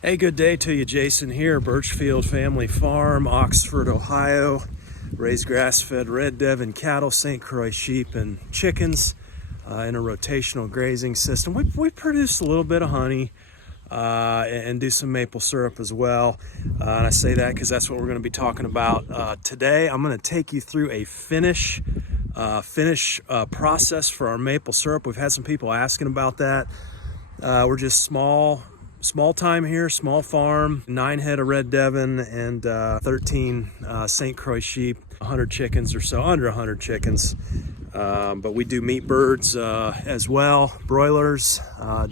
Hey, good day to you. Jason here, Birchfield Family Farm, Oxford, Ohio. Raise grass-fed red Devon cattle, St. Croix sheep, and chickens in a rotational grazing system. We produce a little bit of honey and do some maple syrup as well. And I say that because that's what we're going to be talking about today. I'm going to take you through a finish process for our maple syrup. We've had some people asking about that. We're just small time here, small farm, 9 head of red Devon and 13 St. Croix sheep, 100 chickens or so, under 100 chickens. But we do meat birds as well, broilers.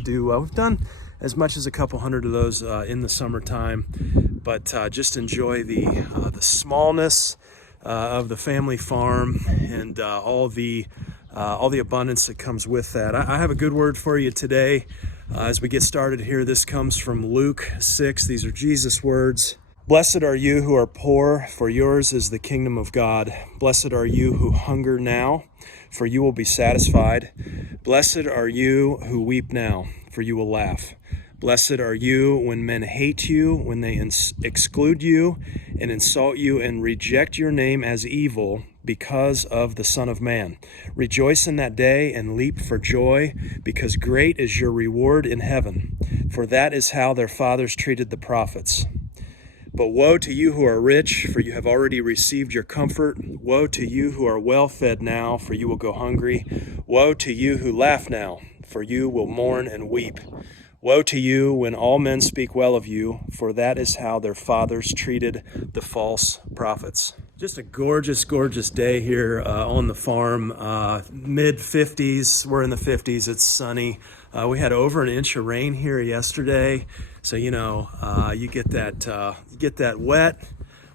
We've done as much as a couple hundred of those in the summertime, but just enjoy the smallness of the family farm and all the abundance that comes with that. I have a good word for you today. As we get started here, this comes from Luke 6. These are Jesus' words. Blessed are you who are poor, for yours is the kingdom of God. Blessed are you who hunger now, for you will be satisfied. Blessed are you who weep now, for you will laugh. Blessed are you when men hate you, when they exclude you and insult you and reject your name as evil because of the Son of Man. Rejoice in that day and leap for joy, because great is your reward in heaven. For that is how their fathers treated the prophets. But woe to you who are rich, for you have already received your comfort. Woe to you who are well fed now, for you will go hungry. Woe to you who laugh now, for you will mourn and weep. Woe to you when all men speak well of you, for that is how their fathers treated the false prophets. Just a gorgeous, gorgeous day here on the farm. Mid 50s, we're in the 50s, it's sunny. We had over an inch of rain here yesterday. So, you get that wet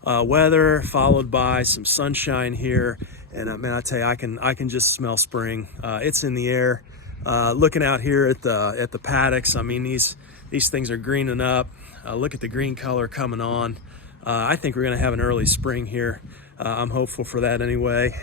weather followed by some sunshine here. And man, I tell you, I can just smell spring. It's in the air. Looking out here at the paddocks, I mean, these things are greening up. Look at the green color coming on. I think we're going to have an early spring here. I'm hopeful for that anyway.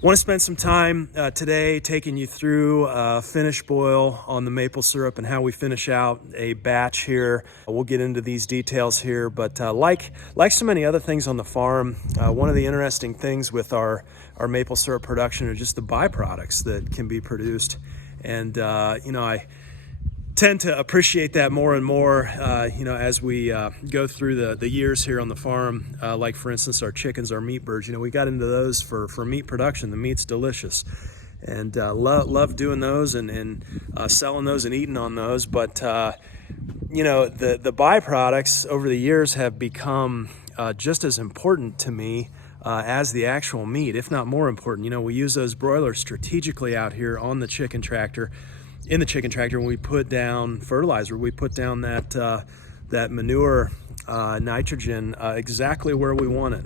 Want to spend some time today taking you through finish boil on the maple syrup and how we finish out a batch here. We'll get into these details here, but like so many other things on the farm, one of the interesting things with our maple syrup production are just the byproducts that can be produced. And I tend to appreciate that more and more, as we go through the years here on the farm. Like for instance, our chickens, our meat birds, we got into those for meat production. The meat's delicious, and love doing those and selling those and eating on those. But the byproducts over the years have become just as important to me as the actual meat, if not more important. We use those broilers strategically out here on the chicken tractor. In the chicken tractor, when we put down fertilizer, we put down that manure nitrogen exactly where we want it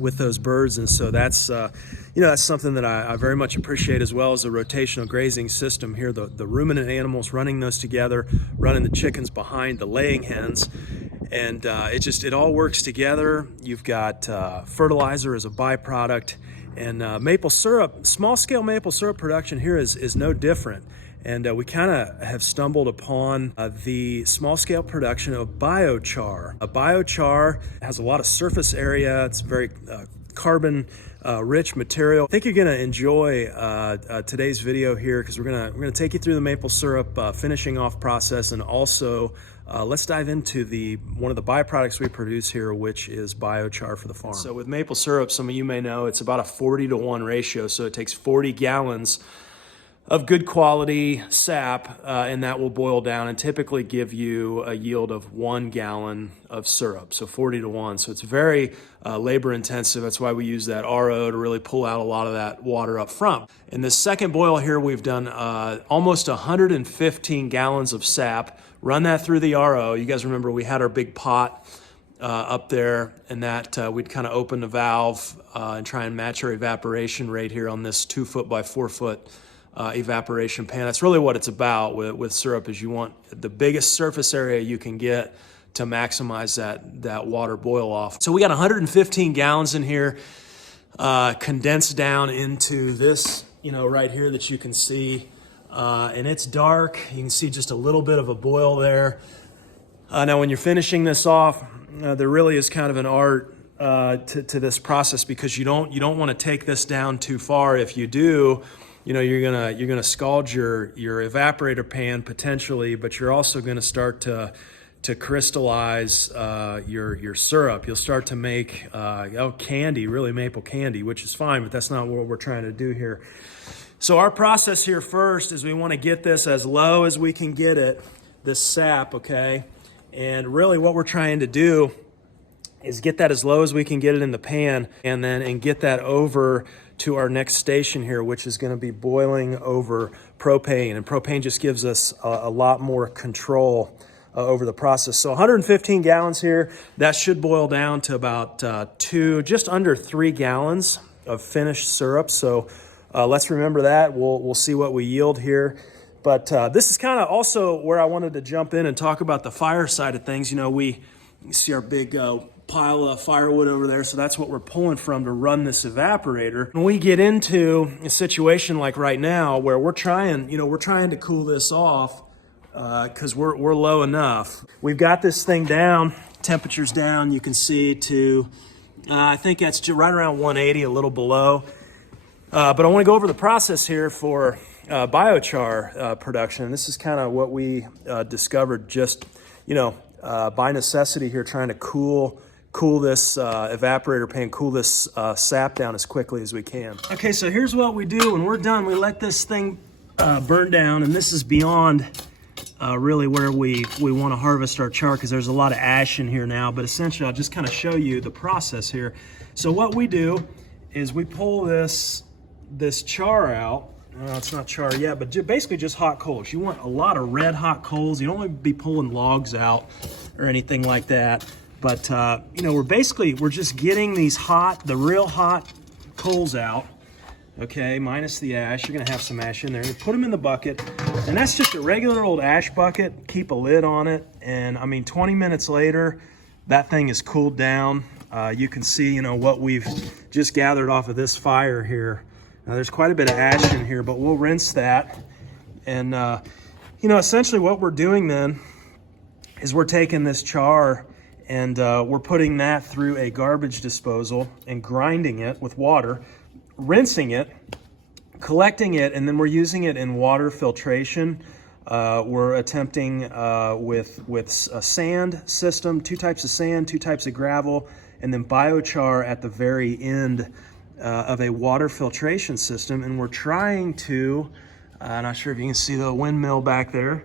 with those birds. And so that's something that I very much appreciate, as well as the rotational grazing system here, the ruminant animals, running those together, running the chickens behind the laying hens. And it all works together. You've got fertilizer as a byproduct, and maple syrup, small scale maple syrup production here is no different. And we kind of have stumbled upon the small-scale production of biochar. Biochar has a lot of surface area. It's very carbon-rich material. I think you're going to enjoy today's video here, because we're gonna take you through the maple syrup finishing off process, and also let's dive into one of the byproducts we produce here, which is biochar for the farm. So with maple syrup, some of you may know, it's about a 40-to-1 ratio. So it takes 40 gallons of good quality sap, and that will boil down and typically give you a yield of 1 gallon of syrup, so 40-to-1. So it's very labor intensive. That's why we use that RO to really pull out a lot of that water up front. In the second boil here, we've done almost 115 gallons of sap. Run that through the RO. You guys remember we had our big pot up there, and that we'd kind of open the valve and try and match our evaporation rate here on this 2-foot by 4-foot evaporation pan. That's really what it's about with syrup, is you want the biggest surface area you can get to maximize that water boil off. So we got 115 gallons in here, condensed down into this, right here that you can see. And it's dark. You can see just a little bit of a boil there. Now, when you're finishing this off, there really is kind of an art to this process, because you don't want to take this down too far. If you do, you're gonna scald your evaporator pan potentially, but you're also gonna start to crystallize your syrup. You'll start to make candy, really maple candy, which is fine, but that's not what we're trying to do here. So our process here first is we want to get this as low as we can get it, this sap, okay? And really what we're trying to do is get that as low as we can get it in the pan, and get that over to our next station here, which is going to be boiling over propane. And propane just gives us a lot more control over the process. So 115 gallons here, that should boil down to about just under 3 gallons of finished syrup. So let's remember that. We'll see what we yield here. But this is kind of also where I wanted to jump in and talk about the fire side of things. We see our big pile of firewood over there, so that's what we're pulling from to run this evaporator. When we get into a situation like right now where we're trying to cool this off, because we're low enough. We've got this thing down, temperature's down, you can see, to I think that's right around 180, a little below. But I want to go over the process here for biochar production. This is kind of what we discovered just by necessity here, trying to cool this evaporator pan, cool this sap down as quickly as we can. Okay, so here's what we do when we're done. We let this thing burn down, and this is beyond really where we want to harvest our char, because there's a lot of ash in here now. But essentially, I'll just kind of show you the process here. So what we do is we pull this char out. It's not char yet, but basically just hot coals. You want a lot of red hot coals. You don't want to be pulling logs out or anything like that. But we're just getting the real hot coals out. Okay, minus the ash. You're gonna have some ash in there. You put them in the bucket, and that's just a regular old ash bucket. Keep a lid on it, and 20 minutes later, that thing is cooled down. You can see, what we've just gathered off of this fire here. Now, there's quite a bit of ash in here, but we'll rinse that. And essentially, what we're doing then is we're taking this char and we're putting that through a garbage disposal and grinding it with water, rinsing it, collecting it, and then we're using it in water filtration. We're attempting with a sand system, 2 types of sand, 2 types of gravel, and then biochar at the very end of a water filtration system. And we're trying to, not sure if you can see the windmill back there,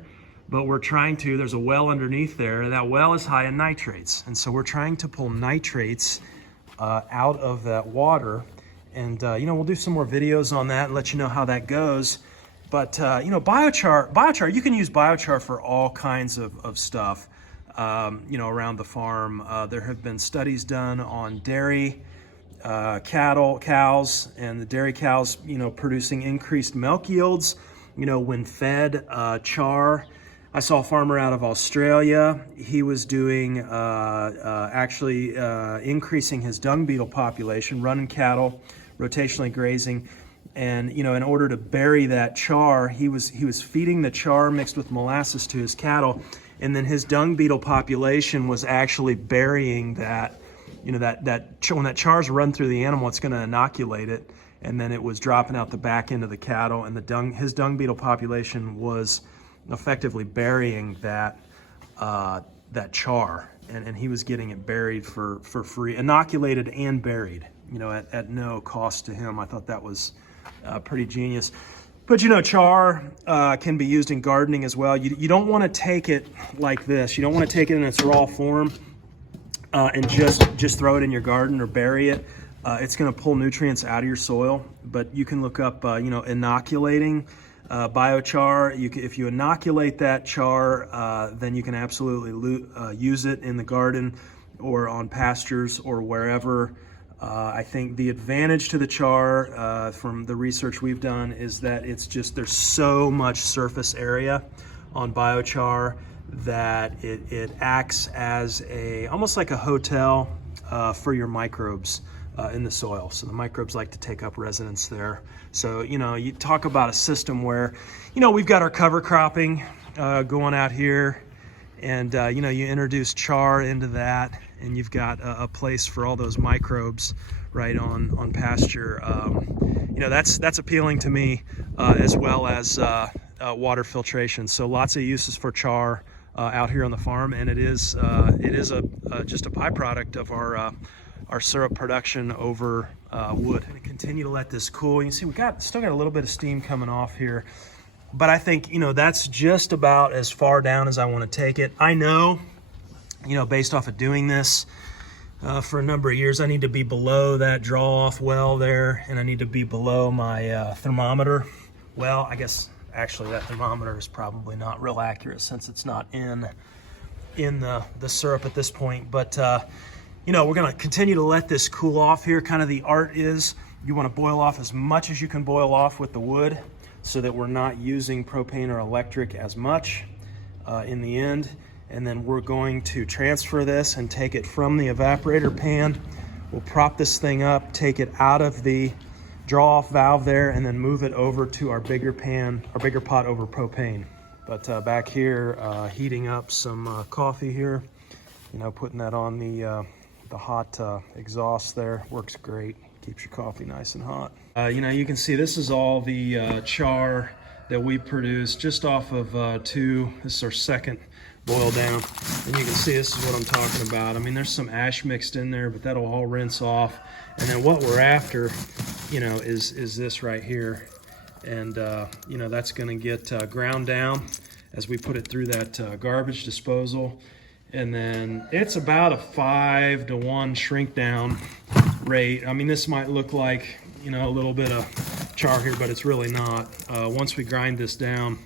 but there's a well underneath there. That well is high in nitrates. And so we're trying to pull nitrates out of that water. And, we'll do some more videos on that and let you know how that goes. But, biochar, you can use biochar for all kinds of stuff, around the farm. There have been studies done on dairy, cows, and the dairy cows, producing increased milk yields, when fed char. I saw a farmer out of Australia. He was doing, increasing his dung beetle population, running cattle, rotationally grazing. And, in order to bury that char, he was feeding the char mixed with molasses to his cattle. And then his dung beetle population was actually burying that, when that char's run through the animal, it's going to inoculate it. And then it was dropping out the back end of the cattle, and his dung beetle population was effectively burying that char, and he was getting it buried for free, inoculated and buried, at no cost to him. I thought that was pretty genius. But char can be used in gardening as well. You don't want to take it like this. You don't want to take it in its raw form and just throw it in your garden or bury it. It's going to pull nutrients out of your soil. But you can look up inoculating biochar. If you inoculate that char, then you can absolutely use it in the garden or on pastures or wherever. I think the advantage to the char from the research we've done is that there's so much surface area on biochar that it acts as almost like a hotel for your microbes in the soil. So the microbes like to take up residence there. So, you talk about a system where, we've got our cover cropping going out here, And you know, you introduce char into that, and you've got a place for all those microbes right on pasture. You know, that's appealing to me, as well as water filtration. So lots of uses for char out here on the farm, and it is just a byproduct of our syrup production over wood. I'm gonna continue to let this cool. You can see we still got a little bit of steam coming off here, but I think, you know, that's just about as far down as I want to take it. I know, you know, based off of doing this for a number of years, I need to be below that draw off well there, and I need to be below my thermometer. Well, I guess actually that thermometer is probably not real accurate since it's not in the syrup at this point, but you know, we're gonna continue to let this cool off here. Kind of the art is you want to boil off as much as you can boil off with the wood, so that we're not using propane or electric as much in the end. And then we're going to transfer this and take it from the evaporator pan. We'll prop this thing up, take it out of the draw off valve there, and then move it over to our bigger pan, our bigger pot over propane. But back here, heating up some coffee here, you know, putting that on the hot exhaust there works great. Keeps your coffee nice and hot. You know, you can see this is all the char that we produce just off of this is our second boil down. And you can see this is what I'm talking about. I mean, there's some ash mixed in there, but that'll all rinse off. And then what we're after, you know, is this right here. And, you know, that's gonna get ground down as we put it through that garbage disposal. And then it's about a 5-to-1 shrink down rate. I mean, this might look like, you know, a little bit of char here, but it's really not. Once we grind this down,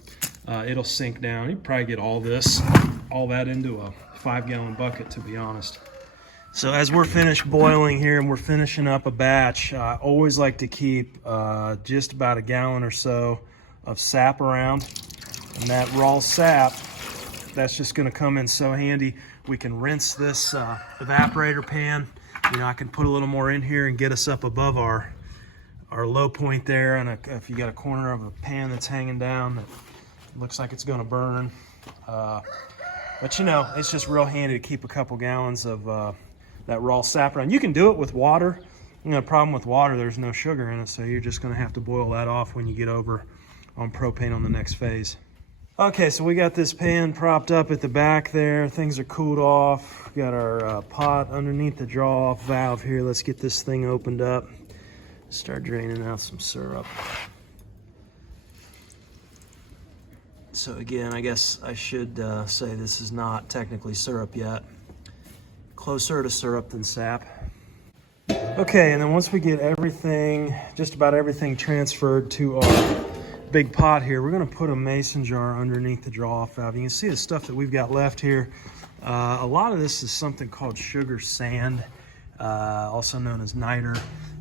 it'll sink down. You probably get all that into a 5-gallon bucket, to be honest. So as we're finished boiling here and we're finishing up a batch, I always like to keep just about a gallon or so of sap around. And that raw sap, that's just gonna come in so handy. We can rinse this evaporator pan. You know, I can put a little more in here and get us up above our low point there. And if you got a corner of a pan that's hanging down that looks like it's gonna burn. But you know, it's just real handy to keep a couple gallons of that raw sap around. You can do it with water. You know, the problem with water, there's no sugar in it, so you're just gonna have to boil that off when you get over on propane on the next phase. Okay, so we got this pan propped up at the back there. Things are cooled off. We got our pot underneath the draw off valve here. Let's get this thing opened up. Start draining out some syrup. So again, I guess I should say this is not technically syrup yet. Closer to syrup than sap. Okay, and then once we get everything, just about everything transferred to our big pot here, we're gonna put a mason jar underneath the draw off valve. You can see the stuff that we've got left here. A lot of this is something called sugar sand, also known as niter.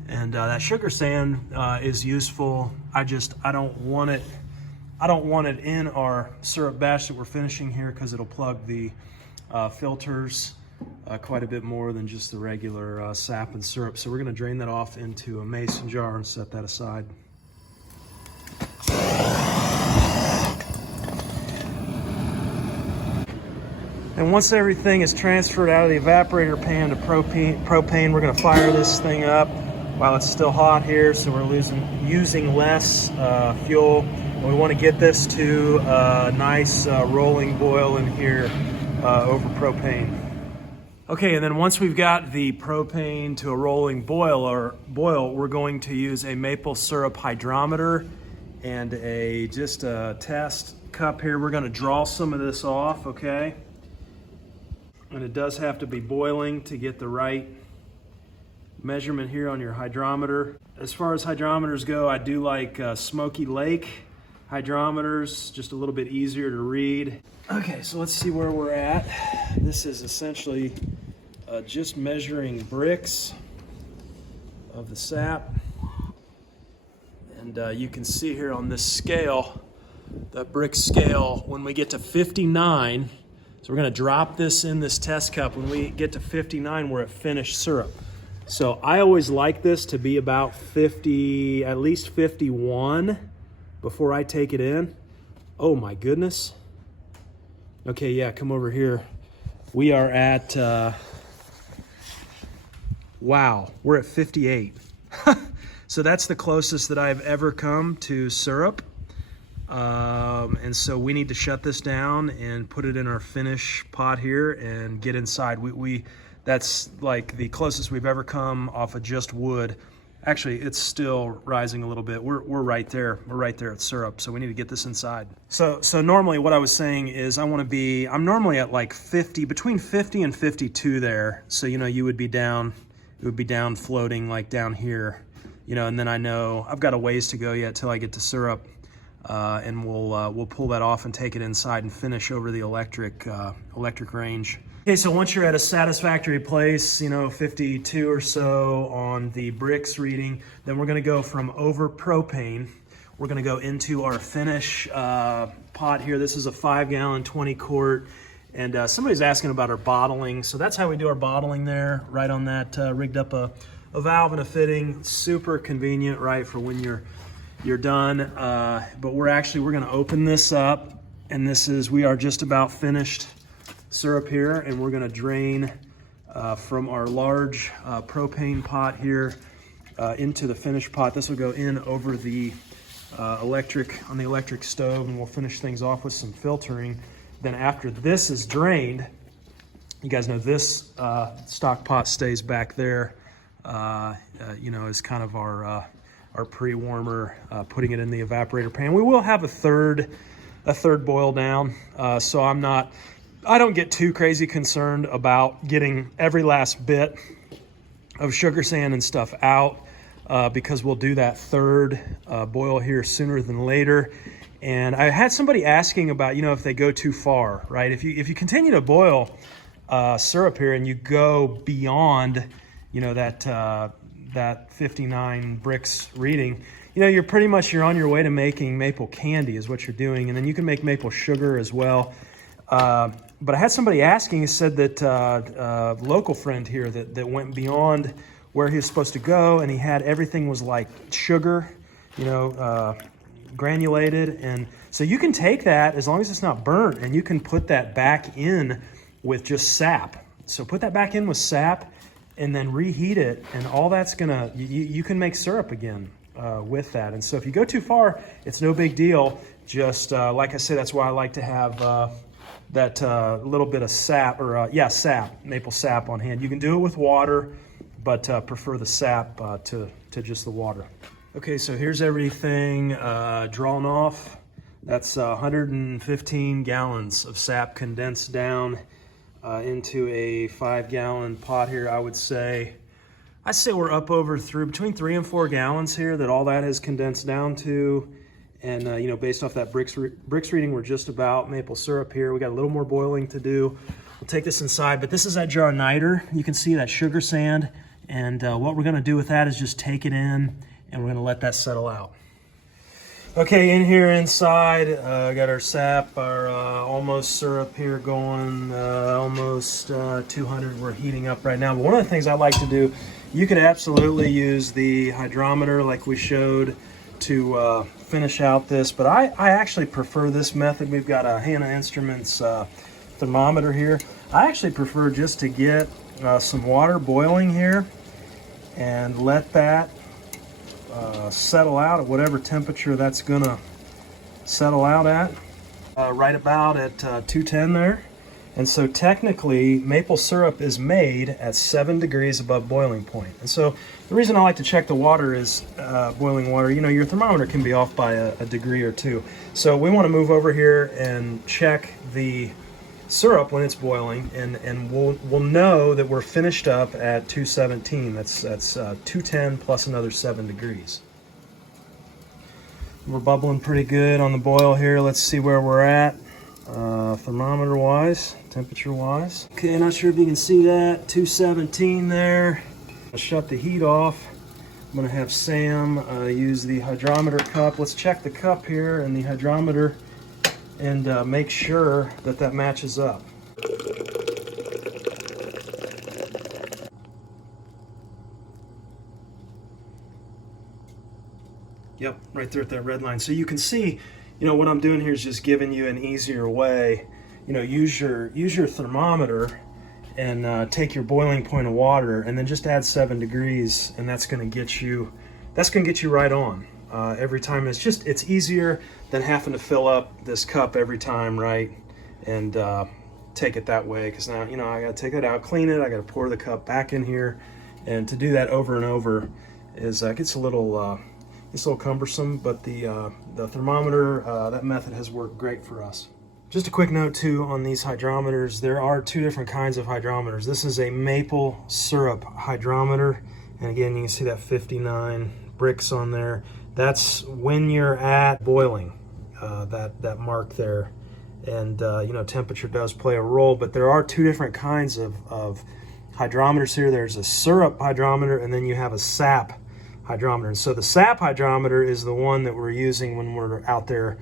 And that sugar sand is useful. I don't want it in our syrup batch that we're finishing here because it'll plug the filters quite a bit more than just the regular sap and syrup. So we're gonna drain that off into a mason jar and set that aside. And once everything is transferred out of the evaporator pan to propane, we're gonna fire this thing up while it's still hot here, so we're using less fuel. And we wanna get this to a nice rolling boil in here over propane. Okay, and then once we've got the propane to a rolling boil, we're going to use a maple syrup hydrometer and just a test cup here. We're gonna draw some of this off, okay? And it does have to be boiling to get the right measurement here on your hydrometer. As far as hydrometers go, I do like Smoky Lake hydrometers, just a little bit easier to read. Okay, so let's see where we're at. This is essentially just measuring bricks of the sap. And you can see here on this scale, the brick scale, when we get to 59, so we're gonna drop this in this test cup. When we get to 59, we're at finished syrup. So I always like this to be about 50, at least 51 before I take it in. Oh my goodness. Okay, yeah, come over here. We are at, wow, we're at 58. So that's the closest that I've ever come to syrup. And so we need to shut this down and put it in our finish pot here and get inside. That's like the closest we've ever come off of just wood. Actually, it's still rising a little bit. We're right there. We're right there at syrup. So we need to get this inside. So normally what I was saying is I'm normally at like 50, between 50 and 52 there. So, you know, it would be down floating like down here, you know, and then I know I've got a ways to go yet till I get to syrup. And we'll pull that off and take it inside and finish over the electric range. Okay, so once you're at a satisfactory place, you know, 52 or so on the bricks reading, then we're gonna go from over propane. We're gonna go into our finish pot here. This is a 5-gallon, 20-quart. And somebody's asking about our bottling. So that's how we do our bottling there, right on that, rigged up a valve and a fitting. Super convenient, right, for when you're done. But we're gonna open this up, and we are just about finished syrup here, and we're gonna drain from our large propane pot here into the finished pot. This will go in over the electric stove, and we'll finish things off with some filtering. Then after this is drained, you guys know this stock pot stays back there, you know, is kind of our pre-warmer, putting it in the evaporator pan. We will have a third boil down, so I don't get too crazy concerned about getting every last bit of sugar sand and stuff out, because we'll do that third boil here sooner than later. And I had somebody asking about, you know, if they go too far, right? If you continue to boil syrup here and you go beyond, you know, that 59 bricks reading, you know, you're on your way to making maple candy is what you're doing. And then you can make maple sugar as well. But I had somebody asking, he said that a local friend here that went beyond where he was supposed to go, and he had everything was like sugar, you know, granulated. And so you can take that as long as it's not burnt, and you can put that back in with just sap. So put that back in with sap and then reheat it, and all that's gonna, you can make syrup again with that. And so if you go too far, it's no big deal. Just like I said, that's why I like to have that little bit of sap, or sap, maple sap on hand. You can do it with water, but prefer the sap to just the water. Okay, so here's everything drawn off. That's 115 gallons of sap condensed down into a 5-gallon pot here. I'd say we're up over between 3 and 4 gallons here that all that has condensed down to. And you know, based off that bricks reading, we're just about maple syrup here. We got a little more boiling to do. We'll take this inside, but this is that jar niter. You can see that sugar sand. And what we're gonna do with that is just take it in, and we're gonna let that settle out. Okay, in here inside, got our sap, our almost syrup here going, almost 200. We're heating up right now. But one of the things I like to do, you could absolutely use the hydrometer like we showed to finish out this, but I actually prefer this method. We've got a Hanna Instruments thermometer here. I actually prefer just to get some water boiling here and let that settle out at whatever temperature that's gonna settle out at, right about at 210 there. And so technically maple syrup is made at 7 degrees above boiling point. And so the reason I like to check the water is boiling water, you know, your thermometer can be off by a degree or two. So we want to move over here and check the syrup when it's boiling, and we'll know that we're finished up at 217. That's 210 plus another 7 degrees. We're bubbling pretty good on the boil here. Let's see where we're at thermometer wise, temperature wise. Okay, not sure if you can see that, 217 there. I'll shut the heat off. I'm gonna have Sam use the hydrometer cup. Let's check the cup here and the hydrometer and make sure that that matches up. Yep, right there at that red line. So you can see, you know, what I'm doing here is just giving you an easier way, use your thermometer and take your boiling point of water, and then just add 7 degrees, and that's going to get you right on every time. It's easier than having to fill up this cup every time, right? And take it that way, because now I got to take it out, clean it, I got to pour the cup back in here, and to do that over and over is gets a little cumbersome. But the thermometer, that method has worked great for us. Just a quick note too on these hydrometers. There are 2 different kinds of hydrometers. This is a maple syrup hydrometer, and again you can see that 59 bricks on there. That's when you're at boiling, that mark there. And temperature does play a role, but there are 2 different kinds of hydrometers here. There's a syrup hydrometer, and then you have a sap hydrometer. And so the sap hydrometer is the one that we're using when we're out there,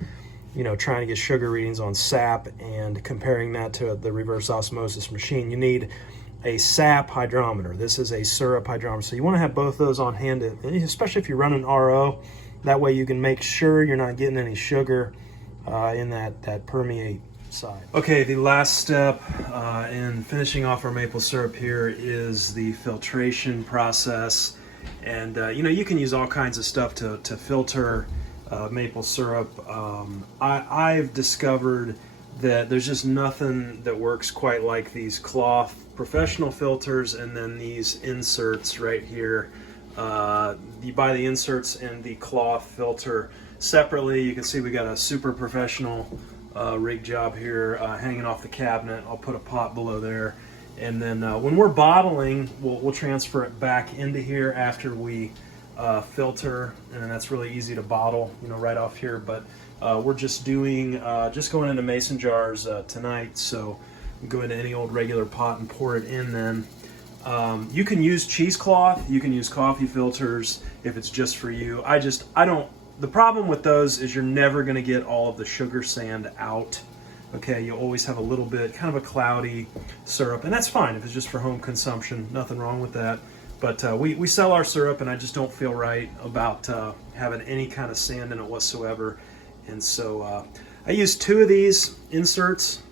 trying to get sugar readings on sap and comparing that to the reverse osmosis machine. You need a sap hydrometer. This is a syrup hydrometer. So you want to have both those on hand, especially if you run an RO. That way you can make sure you're not getting any sugar in that permeate side. Okay, the last step in finishing off our maple syrup here is the filtration process. And you can use all kinds of stuff to filter maple syrup. I've discovered that there's just nothing that works quite like these cloth professional filters, and then these inserts right here. You buy the inserts and the cloth filter separately. You can see we got a super professional rig job here hanging off the cabinet. I'll put a pot below there, and then when we're bottling, we'll transfer it back into here after we filter, and that's really easy to bottle, right off here. But we're just going into mason jars tonight, so we go into any old regular pot and pour it in. Then you can use cheesecloth, you can use coffee filters if it's just for you. I don't. The problem with those is you're never going to get all of the sugar sand out. Okay, you always have a little bit, kind of a cloudy syrup, and that's fine if it's just for home consumption. Nothing wrong with that. But we sell our syrup, and I just don't feel right about having any kind of sand in it whatsoever. And so I use 2 of these inserts,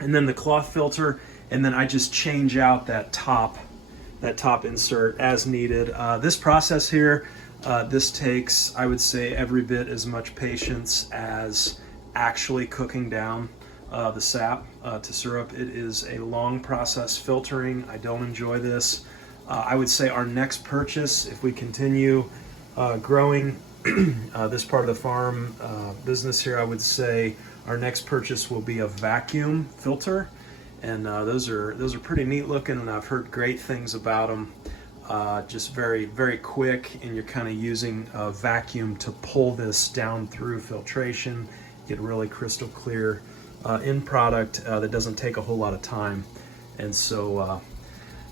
and then the cloth filter, and then I just change out that top insert as needed. This process here, this takes, I would say, every bit as much patience as actually cooking down the sap to syrup. It is a long process filtering. I don't enjoy this. I would say our next purchase, if we continue growing this part of the farm business here, I would say our next purchase will be a vacuum filter, and those are pretty neat looking, and I've heard great things about them. Just very, very quick, and you're kind of using a vacuum to pull this down through filtration, get really crystal clear end product that doesn't take a whole lot of time. And so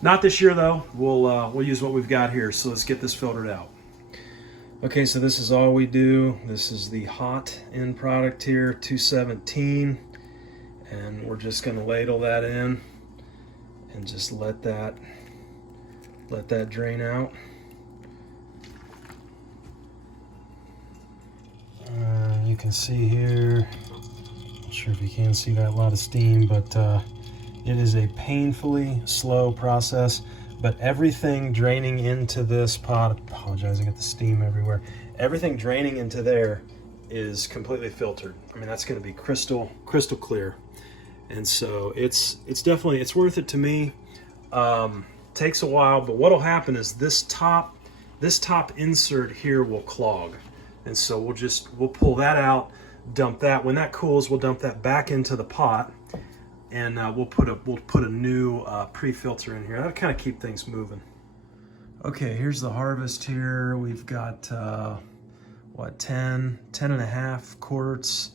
not this year though. We'll use what we've got here. So let's get this filtered out. Okay, so this is all we do. This is the hot end product here, 217, and we're just going to ladle that in and just let that drain out. You can see here, not sure if you can see that, a lot of steam, but it is a painfully slow process. But everything draining into this pot, apologize, I got the steam everywhere. Everything draining into there is completely filtered. I mean, that's going to be crystal clear. And so it's definitely, it's worth it to me. Takes a while, but what'll happen is this top insert here will clog. And so we'll pull that out, dump that. When that cools, we'll dump that back into the pot, and we'll put a new pre-filter in here. That'll kind of keep things moving. Okay, here's the harvest here. We've got 10 and a half quarts.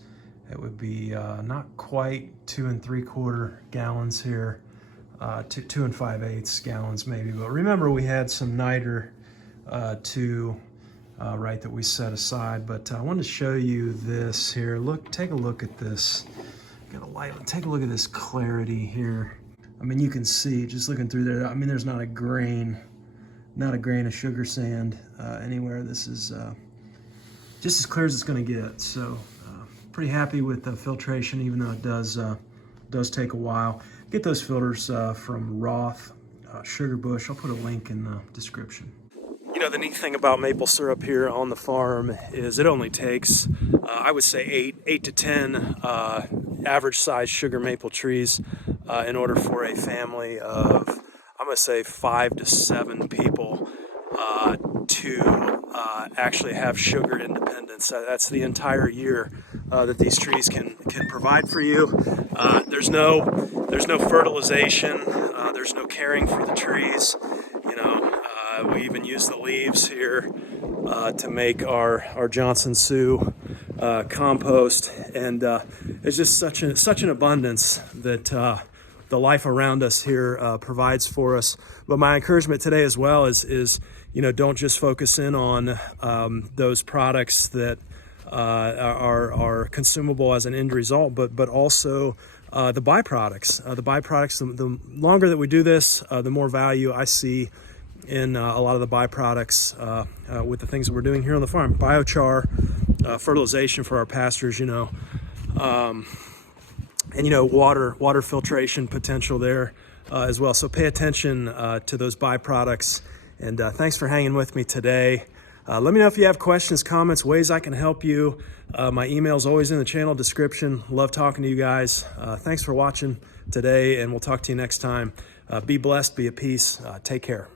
It would be not quite 2 3/4 gallons here. 2 5/8 gallons maybe. But remember, we had some niter too, right, that we set aside. But I wanted to show you this here. Look, take a look at this. Got a light. Take a look at this clarity here. I mean, you can see just looking through there. I mean, there's not a grain of sugar sand anywhere. This is just as clear as it's going to get. So pretty happy with the filtration, even though it does does take a while. Get those filters from Roth, Sugar Bush. I'll put a link in the description. You know, the neat thing about maple syrup here on the farm is it only takes, I would say, 8 to 10 average size sugar maple trees in order for a family of, I'm going to say, 5 to 7 people to actually have sugar independence. That's the entire year that these trees can provide for you. There's no fertilization. There's no caring for the trees. You know, we even use the leaves here to make our Johnson Sioux compost, and it's just such an abundance that the life around us here provides for us. But my encouragement today as well is you know, don't just focus in on those products that are consumable as an end result, but also the byproducts. The longer that we do this, the more value I see in a lot of the byproducts with the things that we're doing here on the farm. Biochar, fertilization for our pastures, you know, and you know, water filtration potential there as well. So pay attention to those byproducts. And thanks for hanging with me today. Let me know if you have questions, comments, ways I can help you. My email is always in the channel description. Love talking to you guys. Thanks for watching today, and we'll talk to you next time. Be blessed, be at peace. Take care.